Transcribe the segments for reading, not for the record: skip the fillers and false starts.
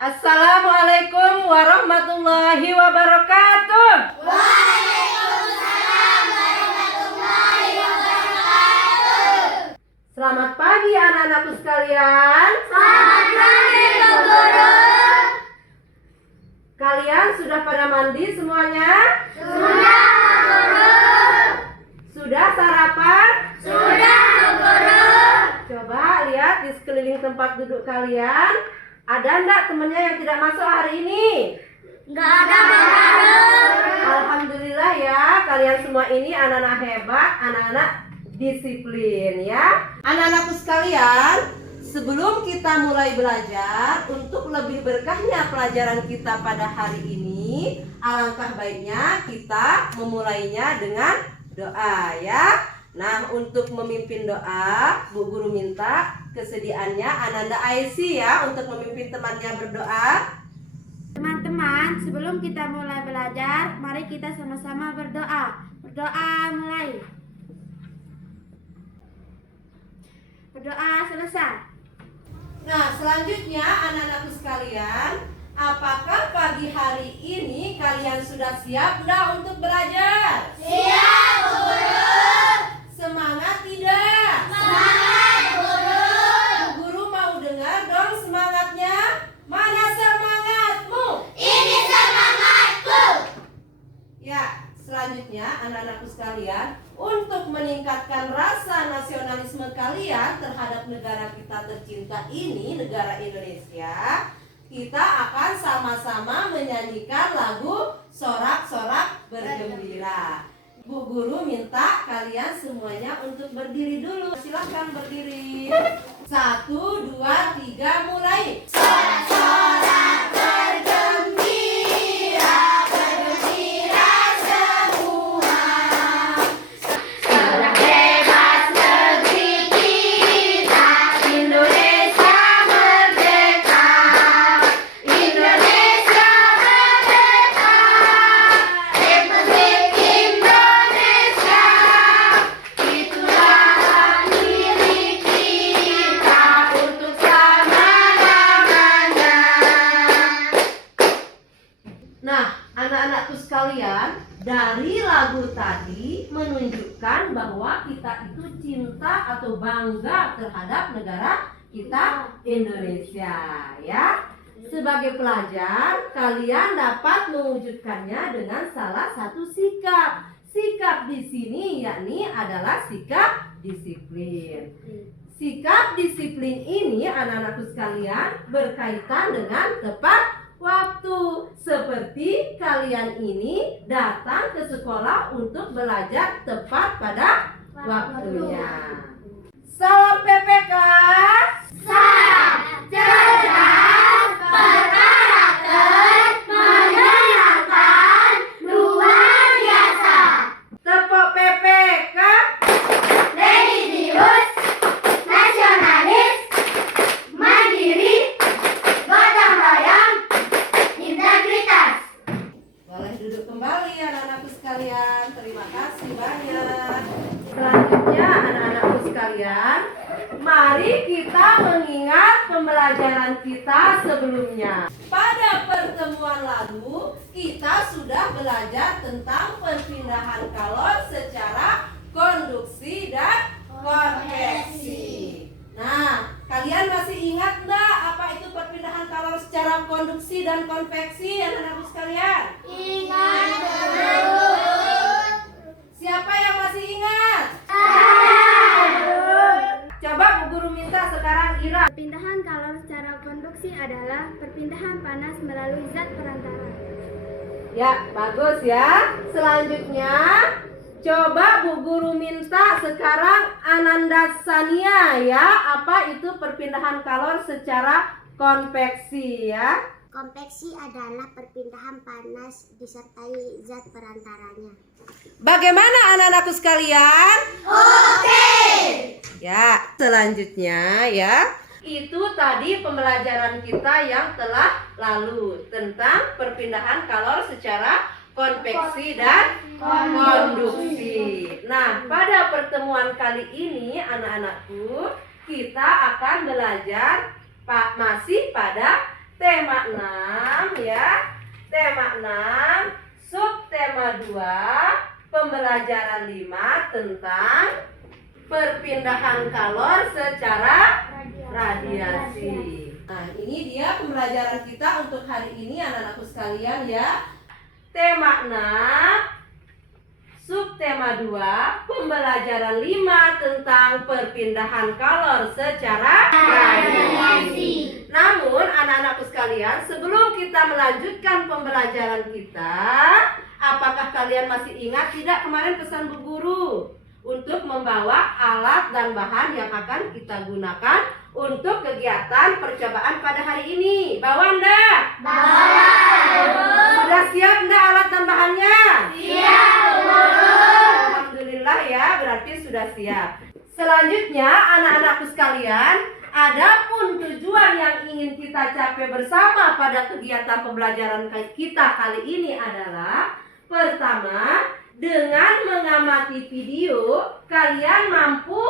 Assalamualaikum warahmatullahi wabarakatuh. Waalaikumsalam warahmatullahi wabarakatuh. Selamat pagi anak-anakku sekalian. Selamat pagi Bu Guru. Kalian sudah pada mandi semuanya? Sudah Bu Guru. Sudah sarapan? Sudah Bu Guru. Coba lihat di sekeliling tempat duduk kalian. Ada enggak temennya yang tidak masuk hari ini? Nggak ada Bu Guru. Alhamdulillah ya, kalian semua ini anak-anak hebat, anak-anak disiplin ya. Anak-anakku sekalian, sebelum kita mulai belajar, untuk lebih berkahnya pelajaran kita pada hari ini, alangkah baiknya kita memulainya dengan doa ya. Nah, untuk memimpin doa, Bu Guru minta kesediaannya Ananda Aisy ya untuk memimpin temannya berdoa. Teman-teman, sebelum kita mulai belajar, mari kita sama-sama berdoa. Berdoa mulai. Berdoa selesai. Nah, selanjutnya anak-anakku sekalian, apakah pagi hari ini kalian sudah siap enggak untuk belajar? Siap Bu Guru. Semangat tidak? Semangat Bu Guru. Bu Guru mau dengar dong semangatnya. Mana semangatmu? Ini semangatku. Ya, selanjutnya anak-anakku sekalian, untuk meningkatkan rasa nasionalisme kalian terhadap negara kita tercinta ini, negara Indonesia, kita akan sama-sama menyanyikan lagu Sorak-Sorak Bergembira. Bu Guru minta kalian semuanya untuk berdiri dulu. Silahkan berdiri. 1, 2, 3, mulai. Sorak-sorak bergembira, bergembira semua. Telah bebas negeri kita, Indonesia merdeka. Indonesia merdeka, Republik Indonesia. Itulah hak milik kita untuk selama-lamanya. Nah, anak-anakku sekalian, dari lagu tadi menunjukkan bahwa kita itu cinta atau bangga terhadap negara kita Indonesia ya. Sebagai pelajar, kalian dapat mewujudkannya dengan salah satu sikap. Sikap di sini yakni adalah sikap disiplin. Sikap disiplin ini anak-anakku sekalian berkaitan dengan tepat waktu. Seperti kalian ini datang ke sekolah untuk belajar tepat pada waktunya. Salam PPK. Salam cerdas, berkarakter, menyenangkan, luar biasa. Tepuk PPK. Religius, nasionalis, mandiri, gotong royong, integritas. Boleh duduk kembali anak-anakku sekalian. Terima kasih banyak. Selanjutnya anak-anakku sekalian, mari kita mengingat pembelajaran kita sebelumnya. Pada pertemuan lalu, kita sudah belajar tentang perpindahan kalor secara konduksi dan konveksi. Nah, kalian masih ingat enggak apa itu perpindahan kalor secara konduksi dan konveksi anak-anakku sekalian? Ingat Guru. Siapa yang masih ingat? Coba Bu Guru minta sekarang Ira. Perpindahan kalor secara konduksi adalah perpindahan panas melalui zat perantara. Ya, bagus ya. Selanjutnya, coba Bu Guru minta sekarang Ananda Sania ya. Apa itu perpindahan kalor secara konveksi ya? Konveksi adalah perpindahan panas disertai zat perantaranya. Bagaimana anak-anakku sekalian? Oke. Ya, selanjutnya ya. Itu tadi pembelajaran kita yang telah lalu tentang perpindahan kalor secara konveksi dan konduksi. Nah, pada pertemuan kali ini anak-anakku, kita akan belajar masih pada tema 6 ya. Tema 6, subtema 2, pembelajaran 5 tentang perpindahan kalor secara radiasi. Nah, ini dia pembelajaran kita untuk hari ini anak-anakku sekalian ya. Tema 6, subtema 2, pembelajaran 5 tentang perpindahan kalor secara radiasi. Namun anak-anakku sekalian, sebelum kita melanjutkan pembelajaran kita, apakah kalian masih ingat tidak kemarin pesan Bu Guru untuk membawa alat dan bahan yang akan kita gunakan untuk kegiatan percobaan pada hari ini? Bawa enggak? Bawa. Sudah siap enggak alat dan bahannya? Siap, Guru. Alhamdulillah ya, berarti sudah siap. Selanjutnya anak-anakku sekalian, adapun tujuan yang ingin kita capai bersama pada kegiatan pembelajaran kita kali ini adalah pertama, dengan mengamati video, kalian mampu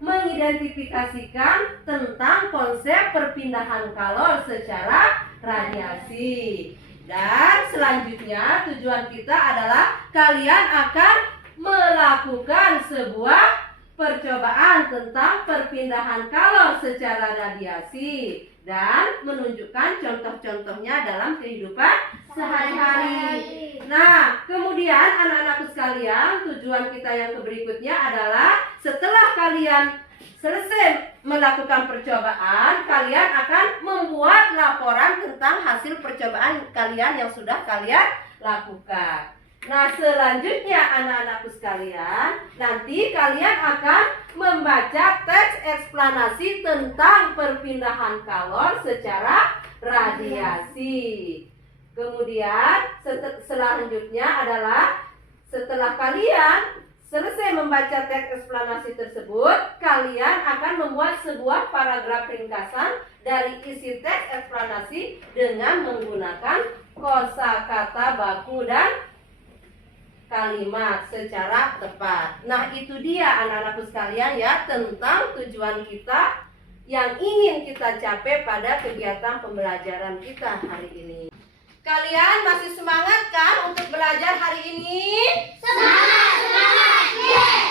mengidentifikasikan tentang konsep perpindahan kalor secara radiasi. Dan selanjutnya tujuan kita adalah kalian akan melakukan sebuah percobaan tentang perpindahan kalor secara radiasi dan menunjukkan contoh-contohnya dalam kehidupan sehari-hari. Nah, kemudian anak-anakku sekalian, tujuan kita yang berikutnya adalah setelah kalian selesai melakukan percobaan, kalian akan membuat laporan tentang hasil percobaan kalian yang sudah kalian lakukan. Nah, selanjutnya anak-anakku sekalian, nanti kalian akan membaca teks eksplanasi tentang perpindahan kalor secara radiasi. Kemudian selanjutnya adalah setelah kalian selesai membaca teks eksplanasi tersebut, kalian akan membuat sebuah paragraf ringkasan dari isi teks eksplanasi dengan menggunakan kosakata baku dan kalimat secara tepat. Nah, itu dia anak-anakku sekalian ya, tentang tujuan kita yang ingin kita capai pada kegiatan pembelajaran kita hari ini. Kalian masih semangat kan untuk belajar hari ini? Semangat, yes.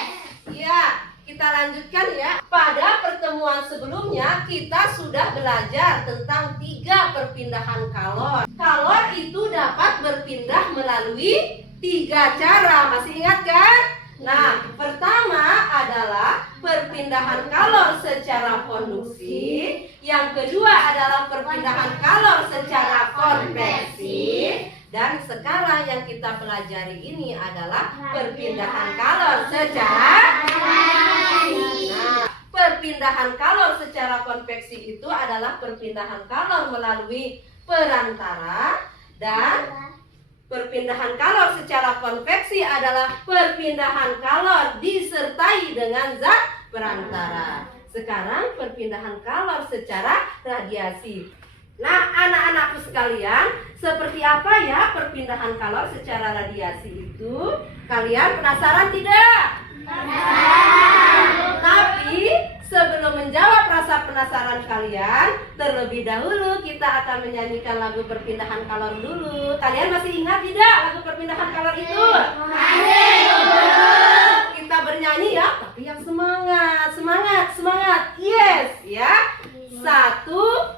Ya, kita lanjutkan ya. Pada pertemuan sebelumnya kita sudah belajar tentang 3 perpindahan kalor. Kalor itu dapat berpindah melalui 3 cara, masih ingat kan? Nah, pertama adalah perpindahan kalor secara konduksi. Yang kedua adalah perpindahan kalor secara konveksi. Dan sekarang yang kita pelajari ini adalah perpindahan kalor secara radiasi. Nah, perpindahan kalor secara konveksi itu adalah perpindahan kalor melalui perantara, dan perpindahan kalor secara konveksi adalah perpindahan kalor disertai dengan zat perantara. Sekarang perpindahan kalor secara radiasi. Nah, anak-anakku sekalian, seperti apa ya perpindahan kalor secara radiasi itu? Kalian penasaran tidak? Penasaran. Tapi sebelum menjawab rasa penasaran kalian, terlebih dahulu kita akan menyanyikan lagu perpindahan kalor dulu. Kalian masih ingat tidak lagu perpindahan kalor itu? Kita bernyanyi ya, tapi yang semangat, semangat, semangat. Yes, ya. 1,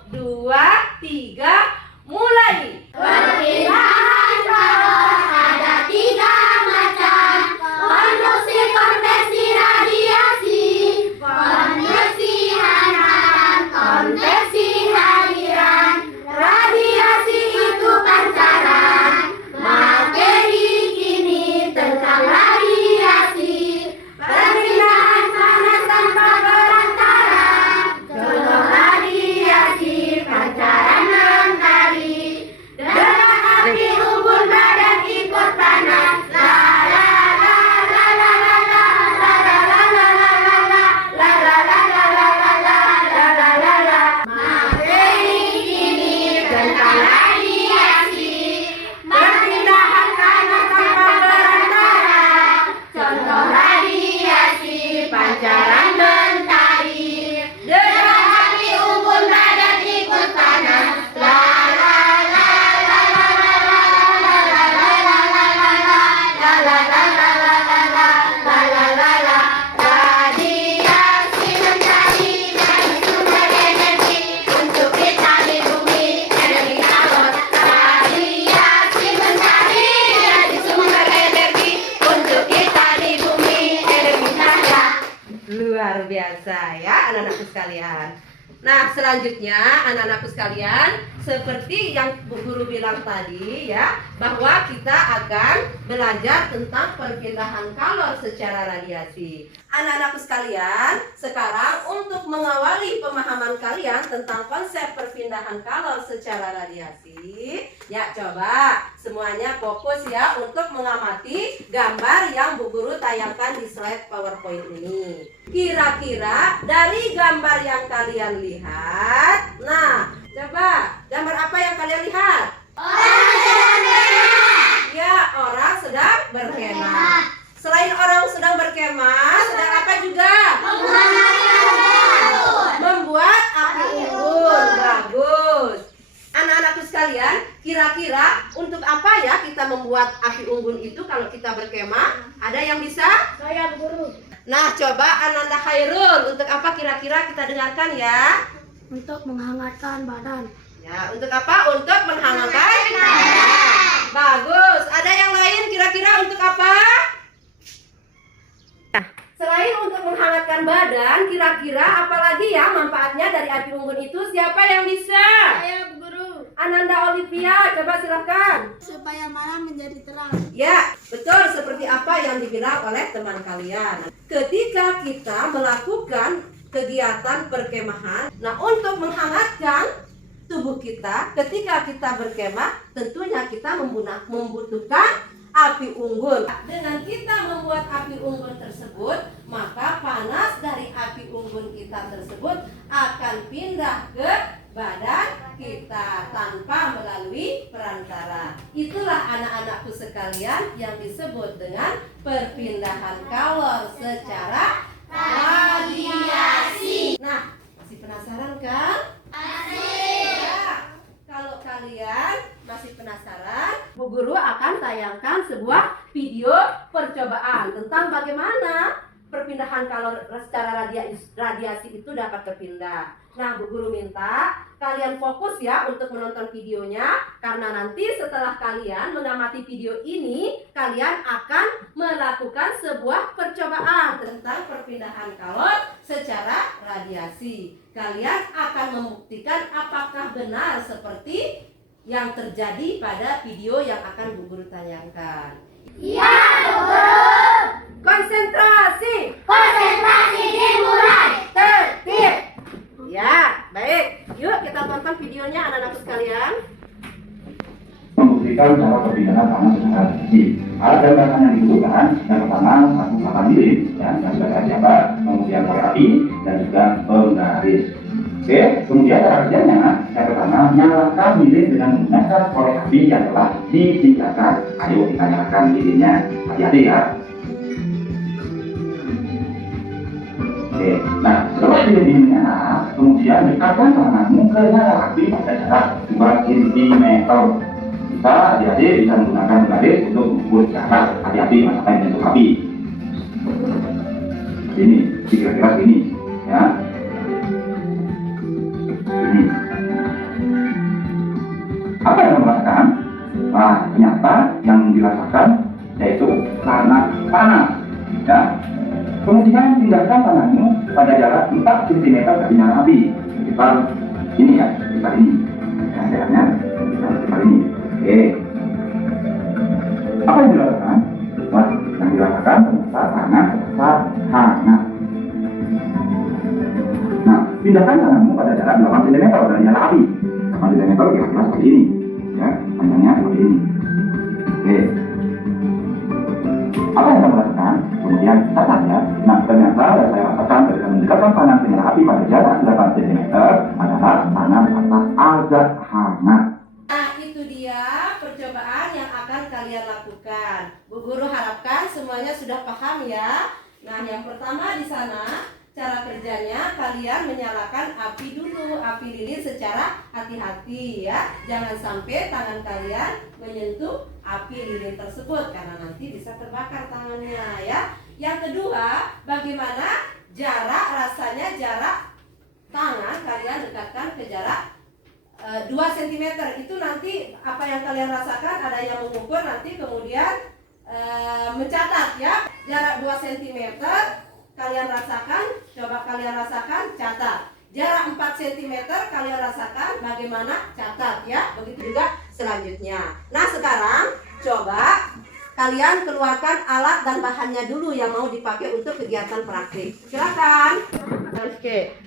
2, 3, mulai. Perpindahan kalor ada 3 macam: konduksi, konveksi, radiasi. Konduksi hadiran, konveksi hadiran. Radiasi itu pancaran. Materi kini tentang radiasi. Perpindahan panas tanpa berantara. Contoh sekalian. Nah, selanjutnya anak-anakku sekalian, seperti yang Bu Guru bilang tadi ya, bahwa kita akan belajar tentang perpindahan kalor secara radiasi. Anak-anakku sekalian, sekarang untuk mengawali pemahaman kalian tentang konsep perpindahan kalor secara radiasi, ya coba semuanya fokus ya untuk mengamati gambar yang Bu Guru tayangkan di slide PowerPoint ini. Kira-kira dari gambar yang kalian lihat, nah coba gambar apa yang kalian lihat? Ya, orang sedang berkemah. Selain orang sedang berkemah, sedang apa juga? Membuat api unggun. Bagus. Anak-anakku sekalian, kira-kira untuk apa ya kita membuat api unggun itu kalau kita berkemah? Ada yang bisa? Saya guru. Nah, coba Ananda Khairul, untuk apa kira-kira kita dengarkan ya? Untuk menghangatkan badan. Ya, untuk apa? Untuk menghangatkan badan. Bagus. Ada yang lain kira-kira untuk apa? Selain untuk menghangatkan badan, kira-kira apalagi ya manfaatnya dari api unggun itu? Siapa yang bisa? Saya guru. Ananda Olivia, coba silakan. Supaya malam menjadi terang. Ya, betul seperti apa yang dibilang oleh teman kalian. Ketika kita melakukan kegiatan perkemahan, nah untuk menghangatkan tubuh kita, ketika kita berkemah, tentunya kita membutuhkan api unggun. Dengan kita membuat api unggun tersebut, maka panas dari api unggun kita tersebut akan pindah ke badan kita tanpa melalui perantara. Itulah anak-anakku sekalian yang disebut dengan perpindahan kalor secara radiasi. Nah, masih penasaran kan? Ya, kalau kalian masih penasaran, Bu Guru akan tayangkan sebuah video percobaan tentang bagaimana perpindahan kalor secara radiasi itu dapat berpindah. Nah, Bu Guru minta kalian fokus ya untuk menonton videonya, karena nanti setelah kalian mengamati video ini, kalian akan melakukan sebuah percobaan tentang perpindahan kalor secara radiasi. Kalian akan membuktikan apakah benar seperti yang terjadi pada video yang akan Bu Guru tayangkan. Iya, guru. Konsentrasi. Konsentrasi dimulai. Tertib. Ya, baik. Yuk kita tonton videonya anak-anak sekalian. Membuktikan cara perpindahan panas secara radiasi. Alat dan bahan yang dibutuhkan yang pertama satu papan lilin yang sudah saya siapkan, kemudian korek api dan juga penggaris. Oke, kemudian cara kerjanya yang pertama nyalakan lilin dengan menggunakan korek api yang telah disediakan. Ayo kita nyalakan lilinnya, hati-hati ya. Oke, nah setelah lilin ini menyala, kemudian dekatkan tanganmu ke nyala api pada jarak 2 cm. Kita hati-hati bisa menggunakan garis untuk mengukur jarak. Hati-hati masukkan bentuk api. Ini, kira-kira segini, ya. Ini. Apa yang kamu rasakan? Nah, ternyata yang dirasakan yaitu panas. Ya. Kemudian pindahkan tanganmu pada jarak 4 cm dari nyala api. Sekitar ini ya, sekitar ini. Ya, jaraknya sekitar ini. Oke. Apa yang dirasakan? Wah, yang dirasakan ternyata tangan terasa hangat. Nah, pindahkan tanganmu pada jarak 8 cm dari nyala api. 8 cm kira-kira seperti ini. Ya, panjangnya seperti ini. Oke. Apa yang kamu rasakan? Kemudian catat ya. Nah, ternyata saya rasakan ketika mendekatkan tangan ke nyala api pada jarak 8 cm adalah tangan terasa agak hangat. Nah, itu dia percobaan yang akan kalian lakukan. Bu Guru harapkan semuanya sudah paham ya. Nah, yang pertama di sana cara kerjanya kalian menyalakan api dulu, api lilin secara hati-hati ya. Jangan sampai tangan kalian menyentuh api lilin tersebut karena nanti bisa terbakar tangannya ya. Yang kedua, bagaimana rasanya jarak tangan kalian dekatkan ke jarak 2 cm. Itu nanti apa yang kalian rasakan, ada yang mengukur nanti kemudian mencatat ya. Jarak 2 cm kalian rasakan Coba kalian rasakan, catat. Jarak 4 cm kalian rasakan bagaimana, catat ya. Begitu juga selanjutnya. Nah sekarang coba kalian keluarkan alat dan bahannya dulu yang mau dipakai untuk kegiatan praktik. Silakan. Oke.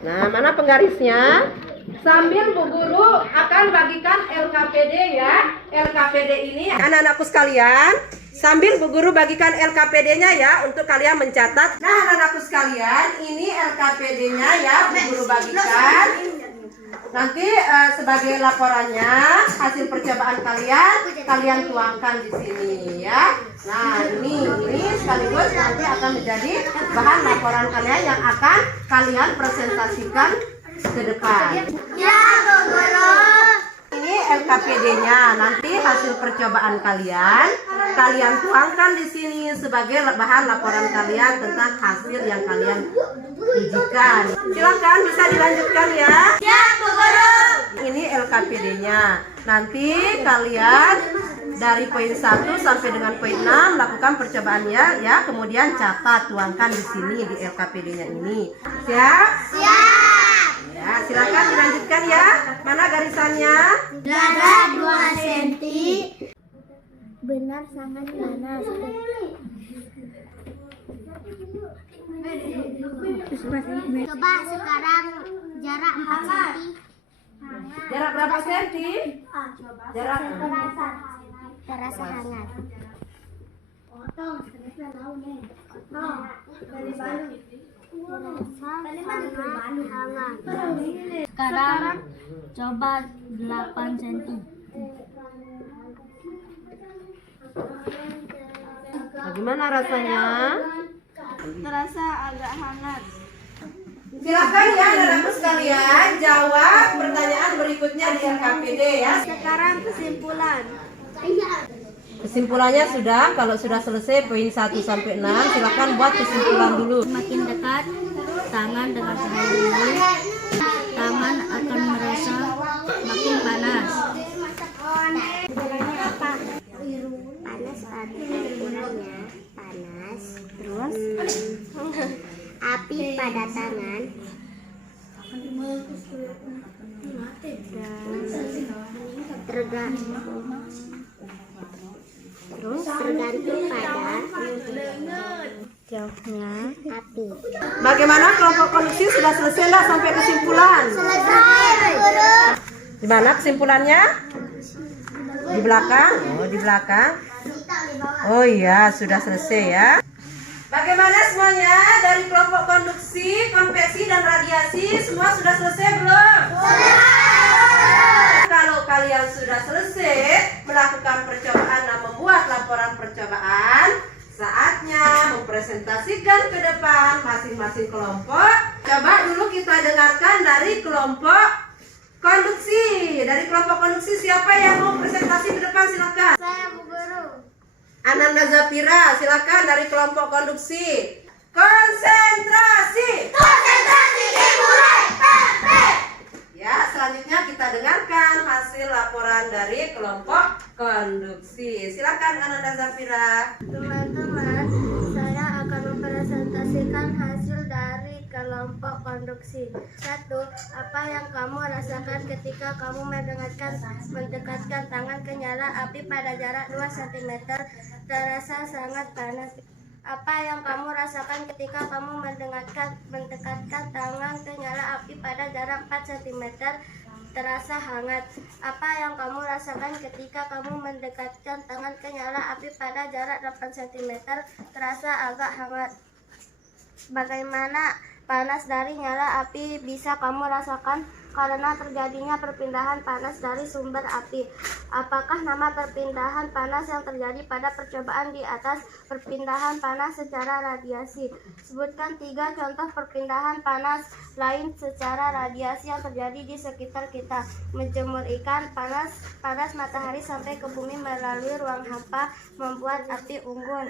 Nah, mana penggarisnya? Sambil Bu Guru akan bagikan LKPD ya. LKPD ini anak-anakku sekalian, sambil Bu Guru bagikan LKPD-nya ya untuk kalian mencatat. Nah, anak-anakku sekalian, ini LKPD-nya ya Bu Guru bagikan. Nanti sebagai laporannya hasil percobaan kalian tuangkan di sini ya. Nah ini sekaligus nanti akan menjadi bahan laporan kalian yang akan kalian presentasikan ke depan. Ya, Bu Guru. Ini LKPD-nya, nanti hasil percobaan kalian tuangkan di sini sebagai bahan laporan kalian tentang hasil yang kalian ujikan. Silakan bisa dilanjutkan ya. Ya, Bu Guru. Ini LKPD-nya. Nanti kalian dari poin 1 sampai dengan poin 6 lakukan percobaannya ya, kemudian catat tuangkan di sini di LKPD-nya ini. Siap? Siap. Ya, silakan dilanjutkan ya. Mana garisannya? Jarak 2 cm. Benar sangat panas. Coba sekarang jarak 4 cm. Jarak berapa senti? Jarak Terasa hangat. Sekarang coba 8 cm. Bagaimana rasanya? Terasa agak hangat. Silakan ya anak-anakku sekalian jawab pertanyaan berikutnya di LKPD ya. Sekarang kesimpulan. Kesimpulannya sudah, kalau sudah selesai poin 1 sampai 6 silakan buat kesimpulan dulu. Semakin dekat tangan dengan cahaya ini, tangan akan merasa makin panas. Panas ukurannya panas. Terus api pada tangan tergantung pada jauhnya api. Bagaimana kelompok konduksi sudah selesai enggak sampai kesimpulan? Selesai, Guru. Di mana kesimpulannya? Di belakang? Oh, di belakang. Oh iya, sudah selesai ya. Bagaimana semuanya dari kelompok konduksi, konveksi dan radiasi semua sudah selesai belum? Kalau kalian sudah selesai melakukan percobaan dan membuat laporan percobaan, saatnya mempresentasikan ke depan masing-masing kelompok. Coba dulu kita dengarkan dari kelompok konduksi. Dari kelompok konduksi siapa yang mau presentasi ke depan, silakan. Saya, Bu Guru. Ananda Zafira, silakan dari kelompok konduksi. Konsentrasi. Konsentrasi dimulai. Ya, selanjutnya kita dengarkan hasil laporan dari kelompok konduksi. Silakan Ananda Zafira. Teman-teman, saya akan mempresentasikan hasil dari kelompok konduksi. 1. Apa yang kamu rasakan ketika kamu mendekatkan tangan ke nyala api pada jarak 2 cm terasa sangat panas. Apa yang kamu rasakan ketika kamu mendekatkan tangan ke nyala api pada jarak 4 cm terasa hangat. Apa yang kamu rasakan ketika kamu mendekatkan tangan ke nyala api pada jarak 8 cm terasa agak hangat. Bagaimana panas dari nyala api bisa kamu rasakan karena terjadinya perpindahan panas dari sumber api. Apakah nama perpindahan panas yang terjadi pada percobaan di atas perpindahan panas secara radiasi? Sebutkan 3 contoh perpindahan panas lain secara radiasi yang terjadi di sekitar kita. Menjemur ikan, panas matahari sampai ke bumi melalui ruang hampa membuat api unggun.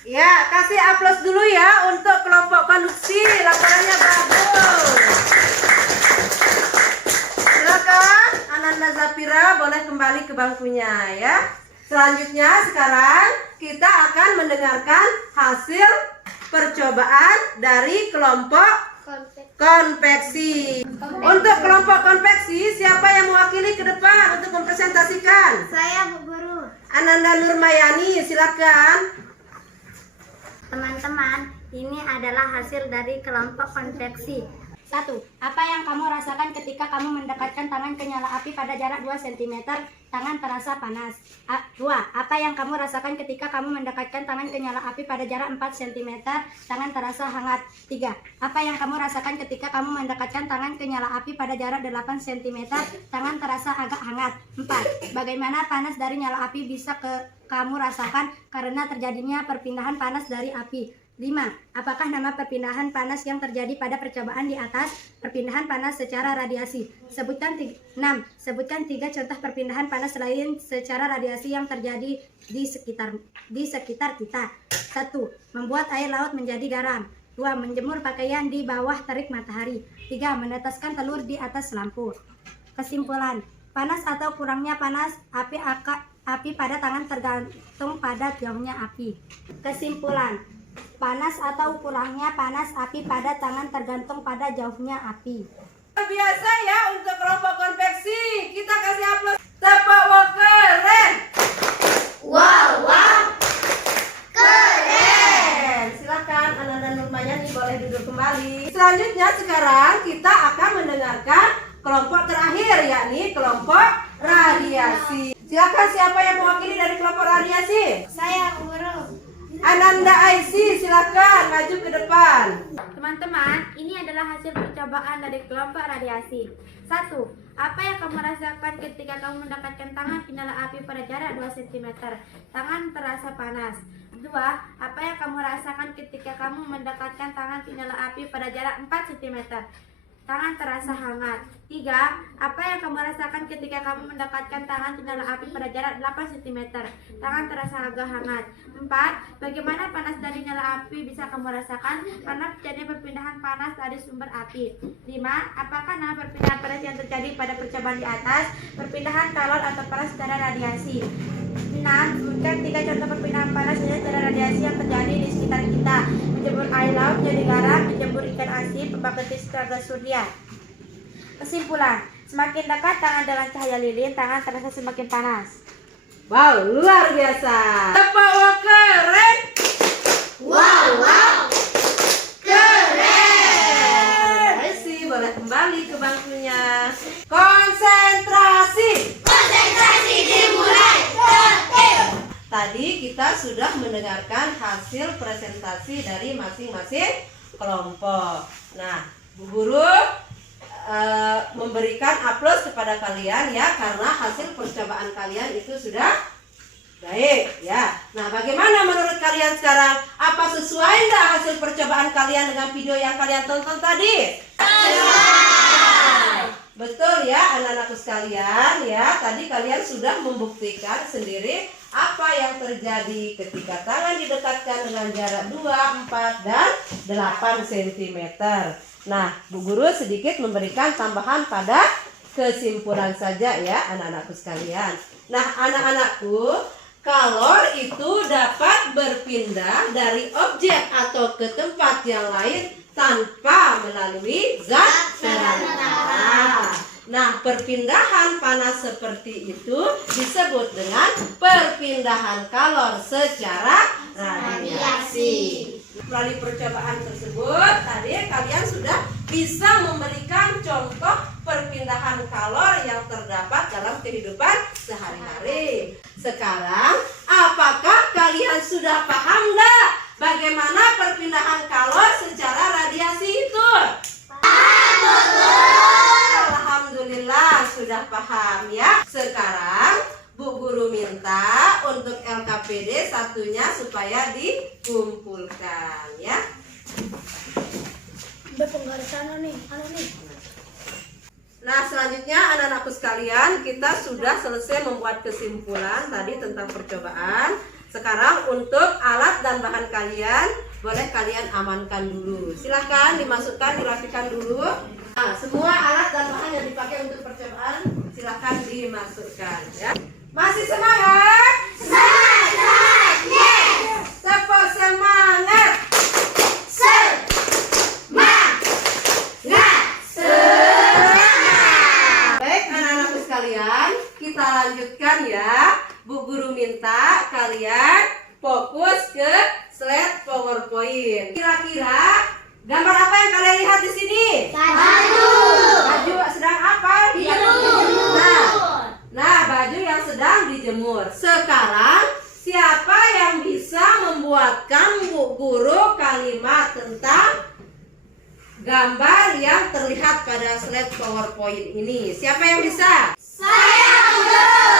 Ya, kasih aplaus dulu ya untuk kelompok konduksi. Laporannya bagus. Silakan Ananda Zafira boleh kembali ke bangkunya ya. Selanjutnya sekarang kita akan mendengarkan hasil percobaan dari kelompok konveksi. Untuk kelompok konveksi, siapa yang mewakili ke depan untuk mempresentasikan? Saya, Bu Guru. Ananda Nurmayani, silakan. Teman-teman, ini adalah hasil dari kelompok konveksi. 1. Apa yang kamu rasakan ketika kamu mendekatkan tangan ke nyala api pada jarak 2 cm, tangan terasa panas? 2. Apa yang kamu rasakan ketika kamu mendekatkan tangan ke nyala api pada jarak 4 cm, tangan terasa hangat? 3. Apa yang kamu rasakan ketika kamu mendekatkan tangan ke nyala api pada jarak 8 cm, tangan terasa agak hangat? 4. Bagaimana panas dari nyala api bisa kamu rasakan karena terjadinya perpindahan panas dari api? 5. Apakah nama perpindahan panas yang terjadi pada percobaan di atas? Perpindahan panas secara radiasi. Sebutkan 6. Sebutkan 3 contoh perpindahan panas lain secara radiasi yang terjadi di sekitar kita. 1. Membuat air laut menjadi garam. 2. Menjemur pakaian di bawah terik matahari. 3. Menetaskan telur di atas lampu. Kesimpulan: panas atau kurangnya panas api pada tangan tergantung pada jauhnya api. Kesimpulan: panas atau kurangnya panas api pada tangan tergantung pada jauhnya api. Biasa ya untuk kelompok konveksi. Kita kasih aplaus. Tepuk wah keren. Wow, Keren. Silakan Ananda Nurmayani boleh duduk kembali. Selanjutnya sekarang kita akan mendengarkan kelompok terakhir, yakni kelompok radiasi. Silakan, siapa yang mewakili dari kelompok radiasi? Saya, Bu Guru. Ananda Aisy, silakan maju ke depan. Teman-teman, ini adalah hasil percobaan dari kelompok radiasi. 1. Apa yang kamu rasakan ketika kamu mendekatkan tangan ke nyala api pada jarak 2 cm? Tangan terasa panas. 2. Apa yang kamu rasakan ketika kamu mendekatkan tangan ke nyala api pada jarak 4 cm? Tangan terasa hangat. 3. Apa yang kamu rasakan ketika kamu mendekatkan tangan ke nyala api pada jarak 8 cm? Tangan terasa agak hangat. 4. Bagaimana panas dari nyala api bisa kamu rasakan karena terjadi perpindahan panas dari sumber api? 5. Apakah nama perpindahan panas yang terjadi pada percobaan di atas? Perpindahan kalor atau panas secara radiasi. 6. Sebutkan 3 contoh perpindahan panas secara radiasi yang terjadi di sekitar kita. Menjemur air laut menjadi garam, menjemur ikan asin, pembangkit tenaga surya. Kesimpulan: semakin dekat tangan dengan cahaya lilin, tangan terasa semakin panas. Wow, luar biasa. Tepuk wah keren. wow, Keren. Aisy boleh kembali ke bangkunya. Konsentrasi. konsentrasi dimulai. Tadi kita sudah mendengarkan hasil presentasi dari masing-masing kelompok. Nah, Bu Guru memberikan aplaus kepada kalian ya, karena hasil percobaan kalian itu sudah baik ya. Nah, bagaimana menurut kalian sekarang? Apa sesuai nggak hasil percobaan kalian dengan video yang kalian tonton tadi? Betul ya anak-anakku sekalian ya. Tadi kalian sudah membuktikan sendiri apa yang terjadi ketika tangan didekatkan dengan jarak 2, 4, dan 8 cm. Nah, Bu Guru sedikit memberikan tambahan pada kesimpulan saja ya anak-anakku sekalian. Nah, anak-anakku, kalor itu dapat berpindah dari objek atau ke tempat yang lain tanpa melalui zat perantara. Nah, perpindahan panas seperti itu disebut dengan perpindahan kalor secara radiasi. Melalui percobaan tersebut, tadi kalian sudah bisa memberikan contoh perpindahan kalor yang terdapat dalam kehidupan sehari-hari. Sekarang, apakah kalian sudah paham enggak bagaimana perpindahan kalor secara radiasi itu? Alhamdulillah sudah paham ya. Sekarang Bu Guru minta untuk LKPD satunya supaya dikumpulkan ya. Nah, selanjutnya anak-anakku sekalian, kita sudah selesai membuat kesimpulan tadi tentang percobaan. Sekarang untuk alat dan bahan kalian, boleh kalian amankan dulu. Silahkan dimasukkan, dirapikan dulu. Nah, semua alat dan bahan yang dipakai untuk percobaan silahkan dimasukkan ya. Masih semangat? Semangat, yes. Tepuk semangat. terlihat pada slide PowerPoint ini. Siapa yang bisa? Saya Bu Guru.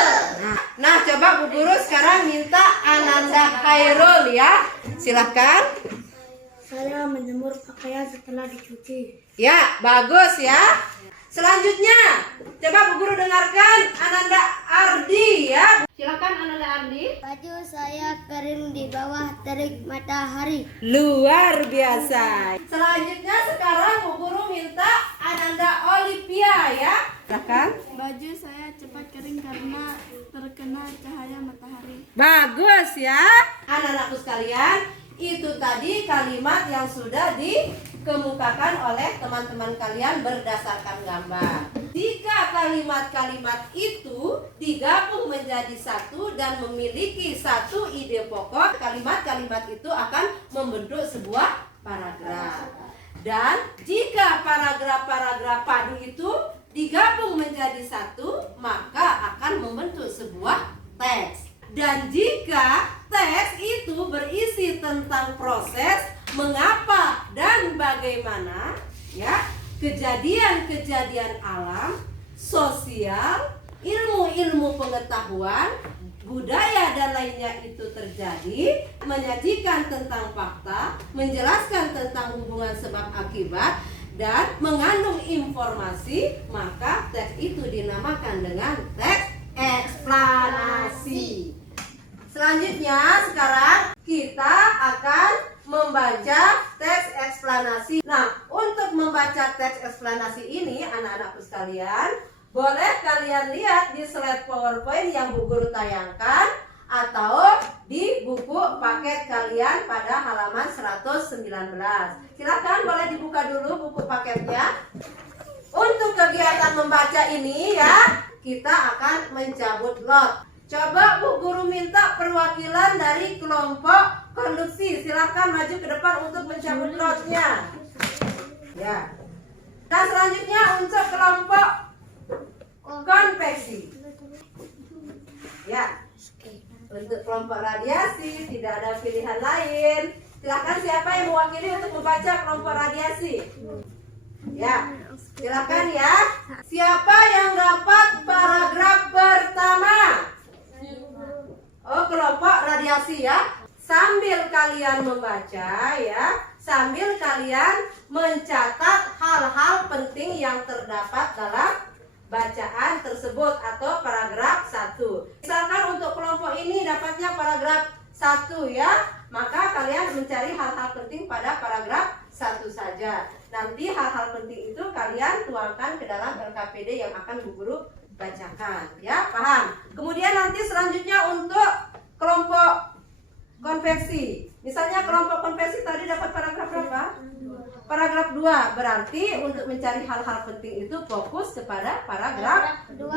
Nah, coba Bu Guru sekarang minta Ananda Khairul ya. Silahkan. Saya menjemur pakaian setelah dicuci. Ya, bagus ya. Selanjutnya, coba Bu Guru dengarkan Ananda Ardi ya. Silakan Ananda Ardi. Baju saya kering di bawah terik matahari. Luar biasa. Selanjutnya sekarang Bu Guru minta Ananda Olivia ya. Silakan. Baju saya cepat kering karena terkena cahaya matahari. Bagus ya. Anak-anakku sekalian, itu tadi kalimat yang sudah dikemukakan oleh teman-teman kalian berdasarkan gambar. Jika kalimat-kalimat itu digabung menjadi satu dan memiliki satu ide pokok, kalimat-kalimat itu akan membentuk sebuah paragraf. Dan jika paragraf-paragraf padu itu digabung menjadi satu, maka akan membentuk sebuah teks. Dan jika teks itu berisi tentang proses mengapa dan bagaimana, ya, kejadian-kejadian alam, sosial, ilmu-ilmu pengetahuan, budaya dan lainnya itu terjadi, menyajikan tentang fakta, menjelaskan tentang hubungan sebab akibat, dan mengandung informasi, maka teks itu dinamakan dengan teks eksplanasi. Selanjutnya sekarang kita akan membaca teks eksplanasi. Nah, untuk membaca teks eksplanasi ini anak-anakku sekalian, boleh kalian lihat di slide PowerPoint yang Bu Guru tayangkan atau di buku paket kalian pada halaman 119. Silakan boleh dibuka dulu buku paketnya. Untuk kegiatan membaca ini ya, kita akan mencabut lot. Coba Bu Guru minta perwakilan dari kelompok konduksi. Silakan maju ke depan untuk mencabut lotnya. Ya. Nah, selanjutnya untuk kelompok konveksi. Ya. Untuk kelompok radiasi tidak ada pilihan lain. Silakan siapa yang mewakili untuk membaca kelompok radiasi? Ya. Silakan ya. Siapa yang dapat paragraf pertama? Oh, kelompok radiasi ya. Sambil kalian membaca ya, sambil kalian mencatat hal-hal penting yang terdapat dalam bacaan tersebut atau paragraf 1. Misalkan untuk kelompok ini dapatnya paragraf 1 ya, maka kalian mencari hal-hal penting pada paragraf 1 saja. Nanti hal-hal penting itu kalian tuangkan ke dalam LKPD yang akan Bu Guru bacakan ya, paham? Kemudian nanti selanjutnya untuk kelompok konveksi. Misalnya kelompok konveksi tadi dapat paragraf berapa? Paragraf 2. Berarti untuk mencari hal-hal penting itu fokus kepada paragraf 2.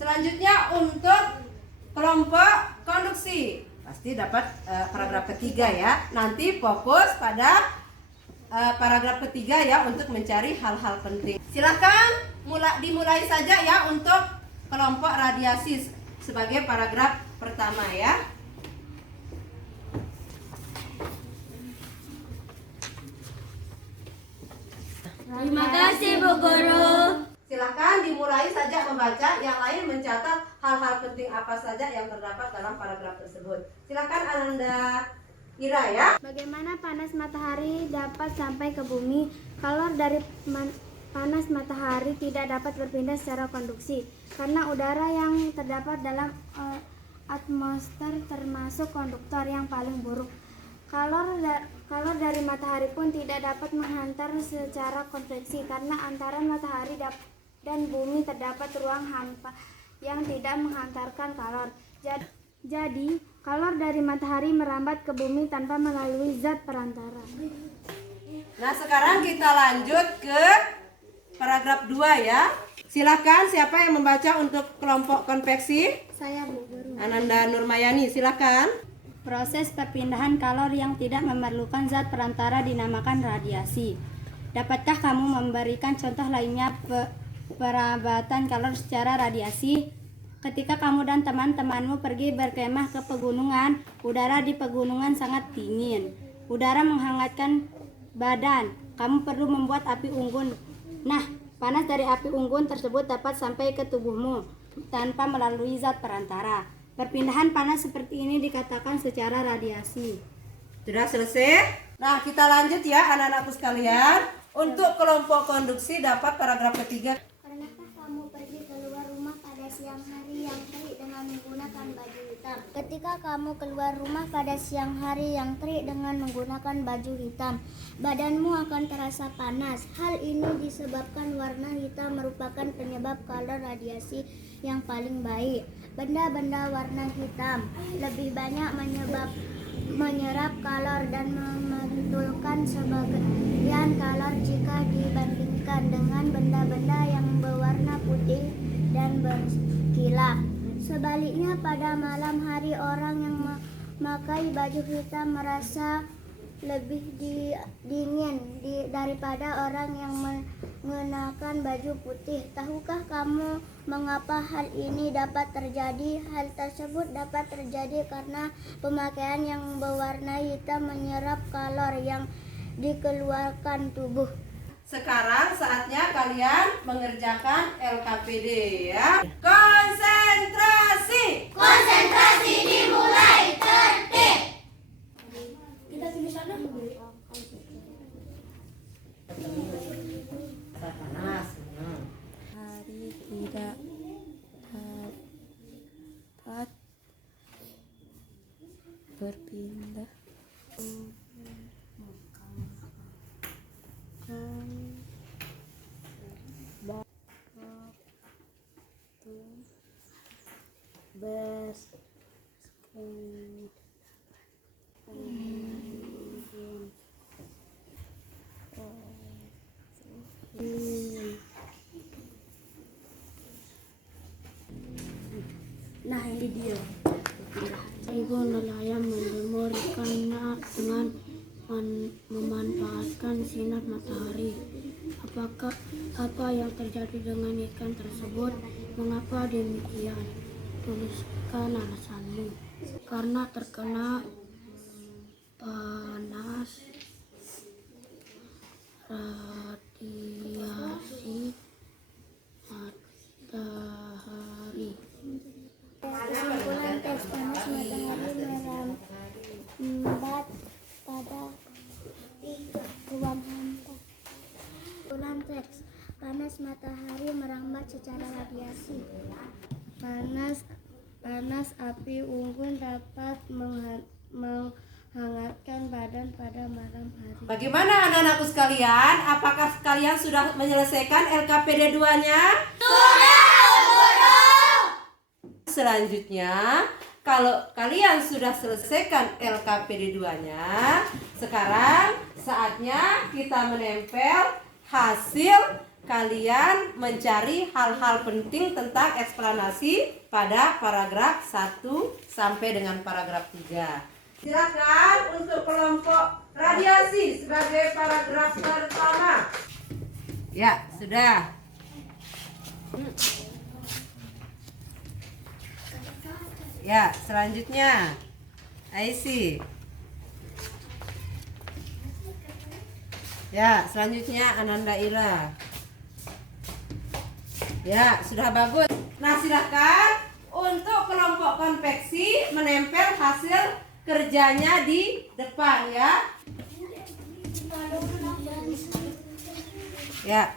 Selanjutnya untuk kelompok konduksi pasti dapat paragraf ketiga ya. Nanti fokus pada paragraf ketiga ya untuk mencari hal-hal penting. Silakan dimulai saja ya untuk kelompok radiasi sebagai paragraf pertama ya. Terima kasih Bu Guru. Silakan dimulai saja membaca, yang lain mencatat hal-hal penting apa saja yang terdapat dalam paragraf tersebut. Silakan Ananda Ira ya. Bagaimana panas matahari dapat sampai ke bumi? Kalor dari panas matahari tidak dapat berpindah secara konduksi karena udara yang terdapat dalam atmosfer termasuk konduktor yang paling buruk. Kalor dari matahari pun tidak dapat menghantar secara konveksi karena antara matahari dan bumi terdapat ruang hampa yang tidak menghantarkan kalor. Jadi, kalor dari matahari merambat ke bumi tanpa melalui zat perantara. Nah, sekarang kita lanjut ke paragraf 2 ya. Silakan siapa yang membaca untuk kelompok konveksi? Saya Bu Guru. Ananda Nurmayani, silakan. Proses perpindahan kalor yang tidak memerlukan zat perantara dinamakan radiasi. Dapatkah kamu memberikan contoh lainnya perabatan kalor secara radiasi? Ketika kamu dan teman-temanmu pergi berkemah ke pegunungan, udara di pegunungan sangat dingin. Udara menghangatkan badan. Kamu perlu membuat api unggun Nah, panas dari api unggun tersebut dapat sampai ke tubuhmu tanpa melalui zat perantara. Perpindahan panas seperti ini dikatakan secara radiasi. Sudah selesai? Nah, kita lanjut ya anak-anakku sekalian. Untuk kelompok konduksi dapat paragraf ketiga. Pernahkah kamu pergi keluar rumah pada siang hari yang terik dengan menggunakan baju hitam? Ketika kamu keluar rumah pada siang hari yang terik dengan menggunakan baju hitam, badanmu akan terasa panas. Hal ini disebabkan warna hitam merupakan penyebab kalor radiasi yang paling baik. Benda-benda warna hitam lebih banyak menyerap kalor dan memantulkan sebagian kalor jika dibandingkan dengan benda-benda yang berwarna putih dan berkilat. Sebaliknya, pada malam hari orang yang memakai baju hitam merasa lebih dingin daripada orang yang mengenakan baju putih. Tahukah kamu mengapa hal ini dapat terjadi? Hal tersebut dapat terjadi karena pemakaian yang berwarna hitam menyerap kalor yang dikeluarkan tubuh. Sekarang saatnya kalian mengerjakan LKPD ya. Konsentrasi. Konsentrasi dimulai, tertib. Kita di sana. Panas. Hari tidak dapat berpindah Nah, ini dia. Ibu nelayan mememorikannya dengan memanfaatkan sinar matahari. Apakah apa yang terjadi dengan ikan tersebut? Mengapa demikian? Tuliskan alasanmu. Karena terkena panas radiasi matahari. Kesimpulan teks: panas matahari merambat pada ruang hampa. Kesimpulan teks: panas matahari merambat secara radiasi. Panas api unggun dapat menghangatkan badan pada malam hari. Bagaimana anak-anakku sekalian? Apakah kalian sudah menyelesaikan LKPD 2-nya? Selanjutnya, kalau kalian sudah selesaikan LKPD 2-nya, sekarang saatnya kita menempel hasil kalian mencari hal-hal penting tentang eksplanasi pada paragraf 1 sampai dengan paragraf 3. Silakan untuk kelompok radiasi sebagai paragraf pertama. Ya, sudah. Ya, selanjutnya Aisy. Ya, selanjutnya Ananda Ira. Ya, sudah bagus. Nah, silakan untuk kelompok konveksi menempel hasil kerjanya di depan ya. Ya.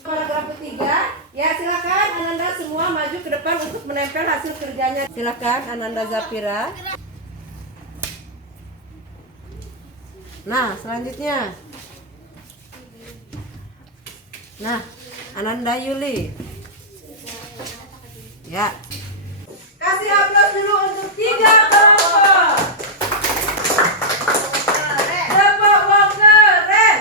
Paragraf ketiga, ya silakan Ananda semua maju ke depan untuk menempel hasil kerjanya. Silakan Ananda Zafira. Nah, selanjutnya. Nah, Ananda Yuli. Ya. Kasih aplaus dulu untuk 3 kelompok. Tepuk wow keren.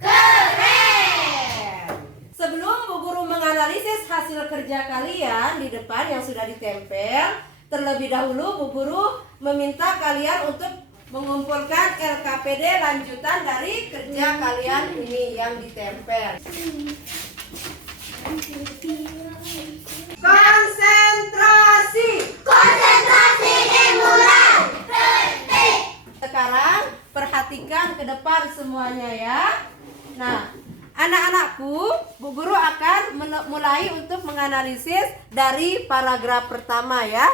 Keren. Sebelum Bu Guru menganalisis hasil kerja kalian di depan yang sudah ditempel, terlebih dahulu Bu Guru meminta kalian untuk mengumpulkan LKPD lanjutan dari kerja kalian ini yang ditempel. semuanya ya. Nah, anak-anakku, Bu Guru akan mulai untuk menganalisis dari paragraf pertama ya.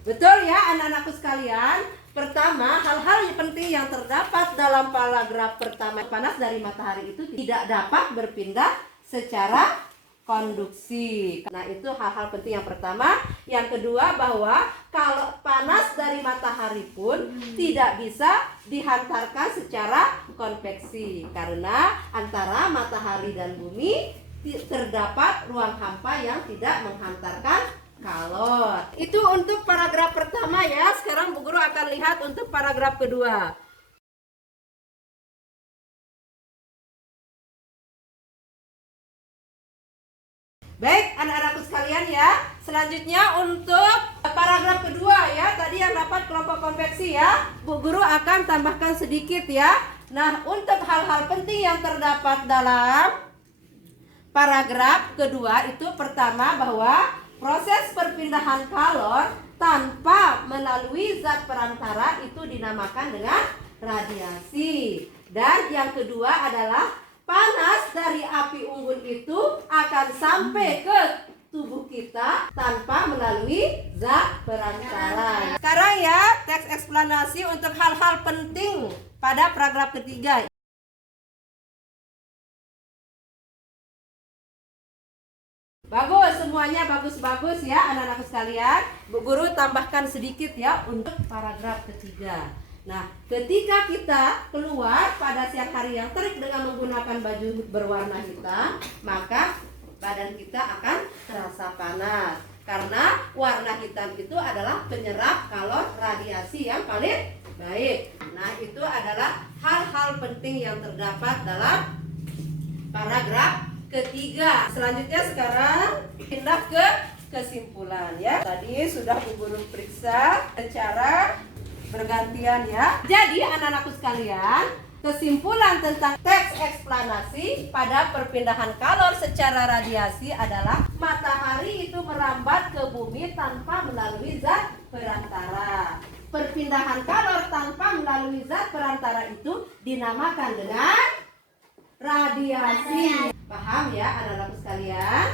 Betul ya anak-anakku sekalian. Pertama, hal-hal yang penting yang terdapat dalam paragraf pertama, panas dari matahari itu tidak dapat berpindah secara konduksi. Nah, itu hal-hal penting yang pertama. Yang kedua, bahwa kalau panas dari matahari pun tidak bisa dihantarkan secara konveksi, karena antara matahari dan bumi terdapat ruang hampa yang tidak menghantarkan kalor. Itu untuk paragraf pertama ya. Sekarang Bu Guru akan lihat untuk paragraf kedua. Baik anak-anakku sekalian ya. Selanjutnya untuk paragraf kedua ya. Tadi yang dapat kelompok konveksi ya. Bu Guru akan tambahkan sedikit ya. Nah, untuk hal-hal penting yang terdapat dalam paragraf kedua itu pertama, bahwa proses perpindahan kalor tanpa melalui zat perantara itu dinamakan dengan radiasi. Dan yang kedua adalah panas dari api unggun itu akan sampai ke tubuh kita tanpa melalui zat perantara. Sekarang ya, teks eksplanasi untuk hal-hal penting pada paragraf ketiga. Bagus, semuanya bagus-bagus ya anak-anakku sekalian. Bu Guru tambahkan sedikit ya untuk paragraf ketiga. Nah, ketika kita keluar pada siang hari yang terik dengan menggunakan baju berwarna hitam, maka badan kita akan terasa panas. Karena warna hitam itu adalah penyerap kalor radiasi yang paling baik. Nah, itu adalah hal-hal penting yang terdapat dalam paragraf ketiga. Selanjutnya sekarang pindah ke kesimpulan ya. Tadi sudah Bu Guru periksa secara bergantian ya. Jadi anak-anakku sekalian, kesimpulan tentang teks eksplanasi pada perpindahan kalor secara radiasi adalah matahari itu merambat ke bumi tanpa melalui zat perantara. Perpindahan kalor tanpa melalui zat perantara itu dinamakan dengan radiasi. Paham ya anak-anakku sekalian?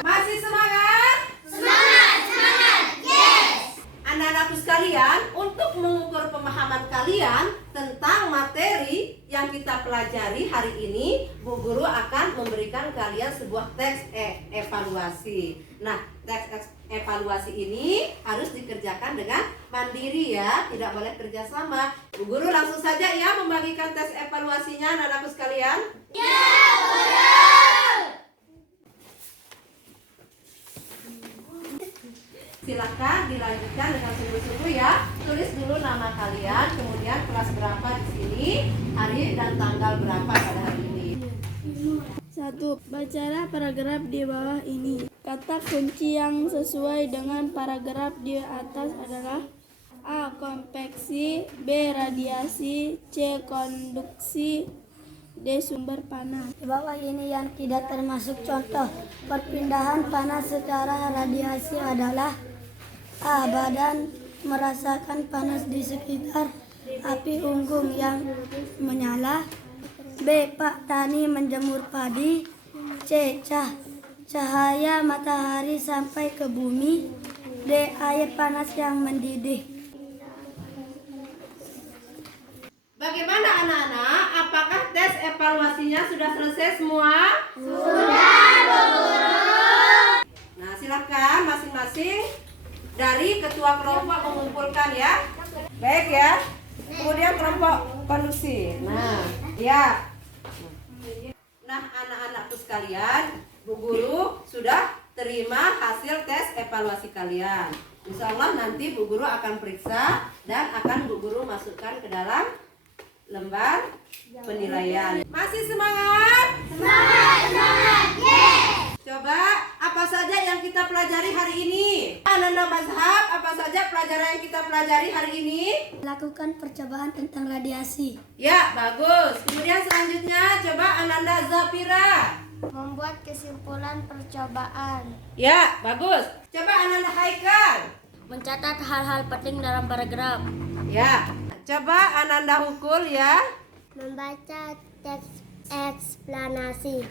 Masih semangat? Semangat, yes. Anak-anakku sekalian, untuk mengukur pemahaman kalian tentang materi yang kita pelajari hari ini, Bu Guru akan memberikan kalian sebuah teks evaluasi. Nah, teks evaluasi ini harus dikerjakan dengan mandiri ya, tidak boleh kerjasama. Bu Guru langsung saja ya membagikan tes evaluasinya anak-anakku sekalian. Ya, Guru. Silakan dilanjutkan dengan sungguh-sungguh ya. Tulis dulu nama kalian, kemudian kelas berapa di sini, hari dan tanggal berapa pada hari ini. 1. Bacalah paragraf di bawah ini. Kata kunci yang sesuai dengan paragraf di atas adalah A. Konveksi, B. Radiasi, C. Konduksi, D. Sumber panas. Di bawah ini yang tidak termasuk contoh perpindahan panas secara radiasi adalah A. Badan merasakan panas di sekitar api unggun yang menyala, B. Pak Tani menjemur padi, C. Cahaya matahari sampai ke bumi, D. Air panas yang mendidih. Bagaimana anak-anak? Apakah tes evaluasinya sudah selesai semua? Sudah, Bu Guru. Nah, silakan masing-masing dari ketua kelompok mengumpulkan ya. Baik ya. Kemudian kelompok konduksi. Nah, ya. Nah, anak-anakku sekalian, Bu Guru sudah terima hasil tes evaluasi kalian. Insya Allah nanti Bu Guru akan periksa dan akan Bu Guru masukkan ke dalam lembar penilaian. Masih semangat? Semangat, yes. Coba apa saja yang kita pelajari hari ini? Ananda Mazhab, apa saja pelajaran yang kita pelajari hari ini? Lakukan percobaan tentang radiasi. Ya, bagus. Kemudian selanjutnya coba Ananda Zafira. Membuat kesimpulan percobaan. Ya, bagus. Coba Ananda Haikal. Mencatat hal-hal penting dalam paragraf. Ya, coba Ananda Hukul ya. Membaca teks eksplanasi.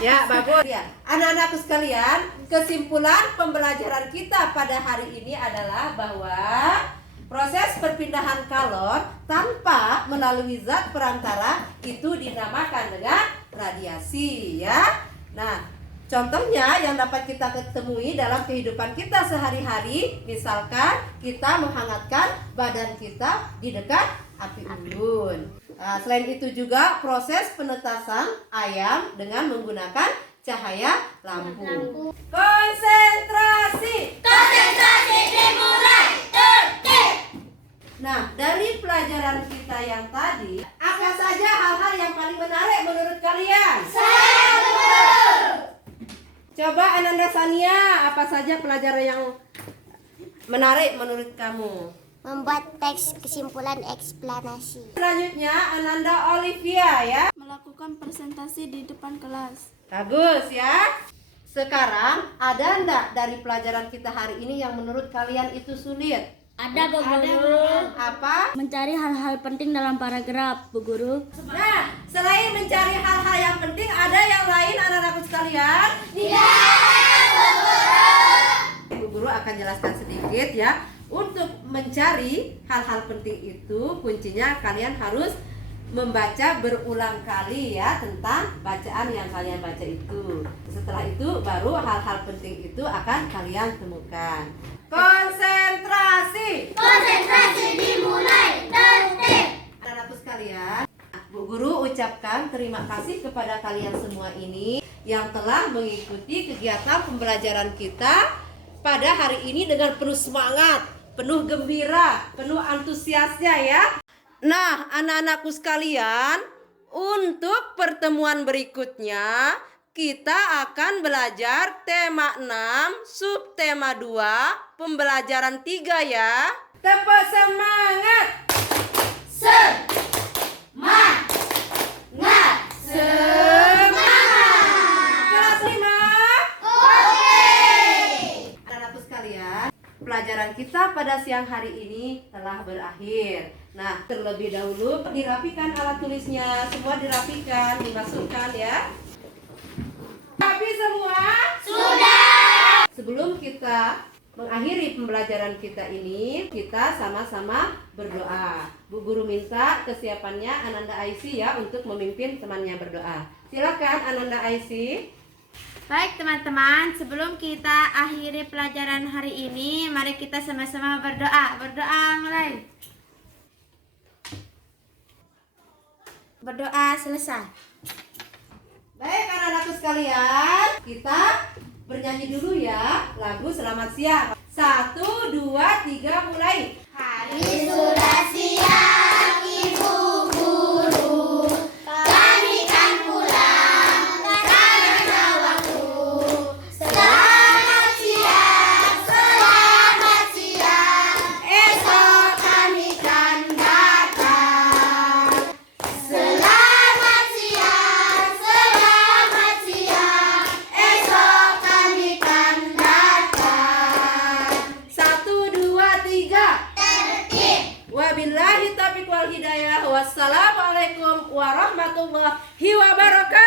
Ya, bagus ya. Anak-anakku sekalian, kesimpulan pembelajaran kita pada hari ini adalah bahwa proses perpindahan kalor tanpa melalui zat perantara itu dinamakan dengan radiasi ya. Nah, contohnya yang dapat kita ketemui dalam kehidupan kita sehari-hari, misalkan kita menghangatkan badan kita di dekat api unggun. Nah, selain itu juga proses penetasan ayam dengan menggunakan cahaya lampu. Konsentrasi. Konsentrasi dimulai. Tertib. Nah, dari pelajaran kita yang tadi, apa saja hal-hal yang paling menarik menurut kalian? Saya guru. Coba Ananda Sania, apa saja pelajaran yang menarik menurut kamu? Membuat teks kesimpulan eksplanasi. Selanjutnya Ananda Olivia ya. Melakukan presentasi di depan kelas. Bagus ya. Sekarang ada enggak dari pelajaran kita hari ini yang menurut kalian itu sulit? Ada, Bu Guru. Apa? Mencari hal-hal penting dalam paragraf, Bu Guru. Nah, selain mencari hal-hal yang penting, ada yang lain anak-anakku sekalian? Bu Guru akan jelaskan sedikit ya. Untuk mencari hal-hal penting itu, kuncinya kalian harus membaca berulang kali ya tentang bacaan yang kalian baca itu. Setelah itu baru hal-hal penting itu akan kalian temukan. Konsentrasi. Konsentrasi dimulai. Tertib. Anak-anakku sekalian, Bu Guru ucapkan terima kasih kepada kalian semua ini yang telah mengikuti kegiatan pembelajaran kita pada hari ini dengan penuh semangat, penuh gembira, penuh antusiasnya ya. Nah, anak-anakku sekalian, untuk pertemuan berikutnya kita akan belajar tema 6, subtema 2, pembelajaran 3 ya. Tepuk semangat. Semangat. Kelas 5. Oke. Anak-anakku sekalian, pelajaran kita pada siang hari ini telah berakhir. Nah, terlebih dahulu dirapikan alat tulisnya. Semua dirapikan, dimasukkan ya. Rapi semua? Sudah. Sebelum kita mengakhiri pembelajaran kita ini, kita sama-sama berdoa. Bu Guru minta kesiapannya Ananda Aisy ya untuk memimpin temannya berdoa. Silakan Ananda Aisy. Baik teman-teman, sebelum kita akhiri pelajaran hari ini, mari kita sama-sama berdoa. Berdoa mulai. Berdoa selesai. Baik anak-anakku sekalian, kita bernyanyi dulu ya lagu Selamat Siang. 1, 2, 3 mulai. Hari sudah siang, Ibu Guru. Kami kan pulang karena waktu. Selamat siang, selamat siang. Esok kami kan datang. Selamat siang, selamat siang. Esok kami kan datang. 1, 2, 3. Tertib. Wabillahi taufiq wal hidayah. Wassalamualaikum warahmatullahi wabarakatuh.